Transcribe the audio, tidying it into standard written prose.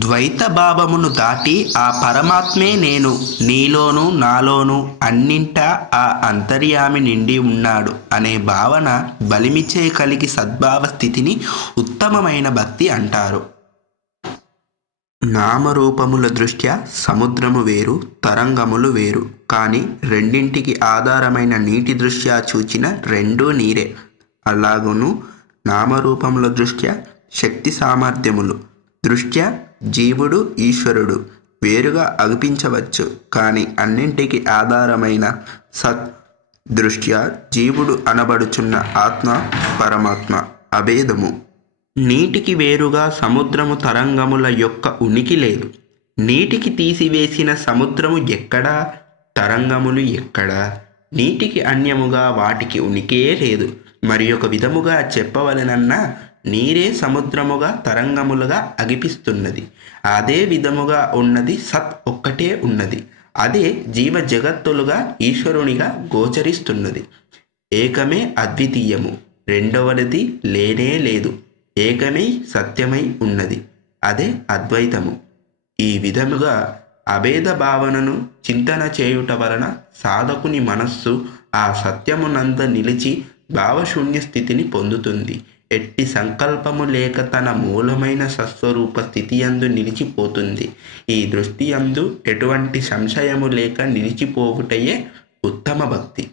ద్వైత భావమును దాటి ఆ పరమాత్మే నేను, నీలోను నాలోను అన్నింటా ఆ అంతర్యామి నిండి ఉన్నాడు అనే భావన బలిమిచే కలిగి సద్భావ స్థితిని ఉత్తమమైన భక్తి అంటారు. నామరూపముల దృష్ట్యా సముద్రము వేరు, తరంగములు వేరు. కానీ రెండింటికి ఆధారమైన నీటి దృష్ట్యా చూచిన రెండూ నీరే. అలాగును నామరూపముల దృష్ట్యా శక్తి సామర్థ్యములు దృష్ట్యా జీవుడు ఈశ్వరుడు వేరుగా అగుపించవచ్చు. కానీ అన్నింటికి ఆధారమైన సత్ దృష్ట్యా జీవుడు అనబడుచున్న ఆత్మ పరమాత్మ అభేదము. నీటికి వేరుగా సముద్రము తరంగముల యొక్క ఉనికి లేదు. నీటికి తీసివేసిన సముద్రము ఎక్కడా, తరంగములు ఎక్కడా? నీటికి అన్యముగా వాటికి ఉనికే లేదు. మరి ఒక విధముగా చెప్పవలెనన్నా నీరే సముద్రముగా తరంగములుగా అగిపిస్తున్నది. అదే విధముగా ఉన్నది సత్ ఒక్కటే ఉన్నది. అదే జీవ జగత్తులుగా ఈశ్వరునిగా గోచరిస్తున్నది. ఏకమే అద్వితీయము, రెండవది లేనే లేదు. ఏకమై సత్యమై ఉన్నది, అదే అద్వైతము. ఈ విధముగా అభేద భావనను చింతన చేయుట వలన సాధకుని మనస్సు ఆ సత్యమునంద నిలిచి భావశూన్య స్థితిని పొందుతుంది. ఎట్టి సంకల్పము లేక తన మూలమైన సస్వరూప స్థితియందు నిలిచిపోతుంది. ఈ దృష్టియందు ఎటువంటి సంశయము లేక నిలిచిపోవుటయే ఉత్తమ భక్తి.